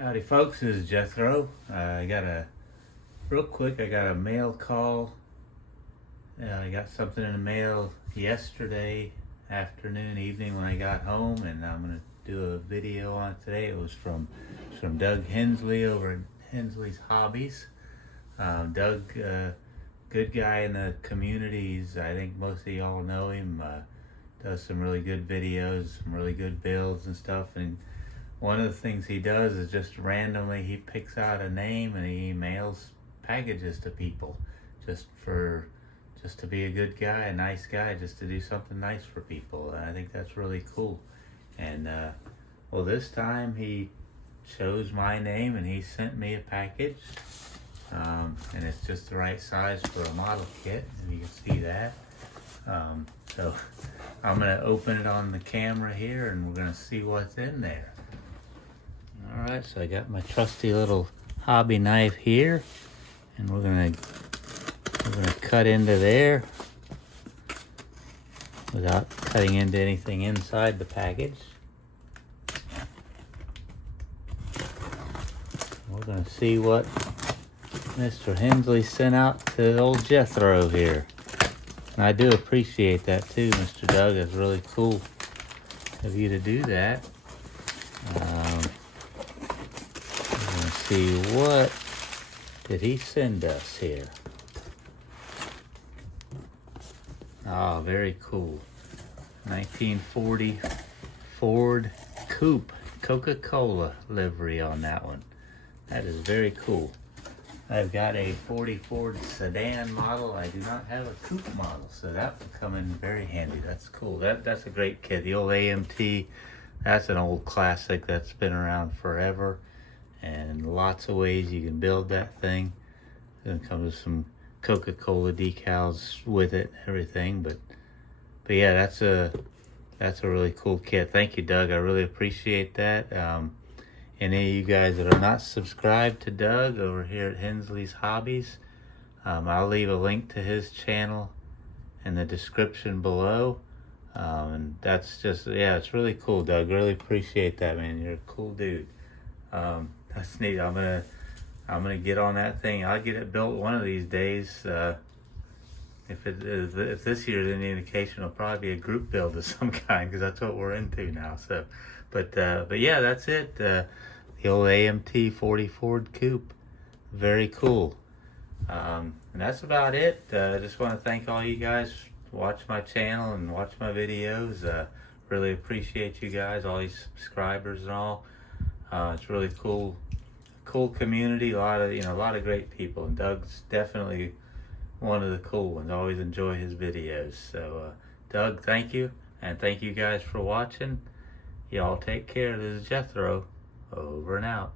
Howdy folks, this is Jethro. I got a mail call. I got something in the mail yesterday evening when I got home, and I'm going to do a video on it today. It was from Doug Hensley over at Hensley's Hobbies. Doug, good guy in the communities. I think most of y'all know him. Does some really good videos, some really good builds and stuff. And one of the things he does is just randomly he picks out a name and he mails packages to people just to be a good guy, a nice guy, just to do something nice for people. And I think that's really cool. And well, this time he chose my name and he sent me a package. And it's just the right size for a model kit, and you can see that. So I'm going to open it on the camera here and we're going to see what's in there. Alright, so I got my trusty little hobby knife here, and we're gonna cut into there without cutting into anything inside the package. We're gonna see what Mr. Hensley sent out to old Jethro here. And I do appreciate that too, Mr. Doug. It's really cool of you to do that. See, what did he send us here? Oh, very cool. 1940 Ford Coupe Coca-Cola livery on that one. That is very cool. I've got a 40 Ford sedan model. I do not have a coupe model, so that will come in very handy. That's cool. That's a great kit. The old AMT, that's an old classic that's been around forever. And lots of ways you can build that thing. It's gonna come with some Coca-Cola decals with it, everything. But yeah, that's a really cool kit. Thank you, Doug. I really appreciate that. Any of you guys that are not subscribed to Doug over here at Hensley's Hobbies, I'll leave a link to his channel in the description below. And that's just, yeah, it's really cool, Doug. Really appreciate that, man. You're a cool dude. That's neat. I'm gonna get on that thing. I'll get it built one of these days. If this year's any indication, it'll probably be a group build of some kind, because that's what we're into now. So, but yeah, that's it. The old AMT 40 Ford Coupe, very cool. And that's about it. I just want to thank all you guys who watch my channel and watch my videos. Really appreciate you guys, all these subscribers and all. It's really cool community. A lot of great people, and Doug's definitely one of the cool ones. Always enjoy his videos. So, Doug, thank you, and thank you guys for watching. Y'all take care. This is Jethro, over and out.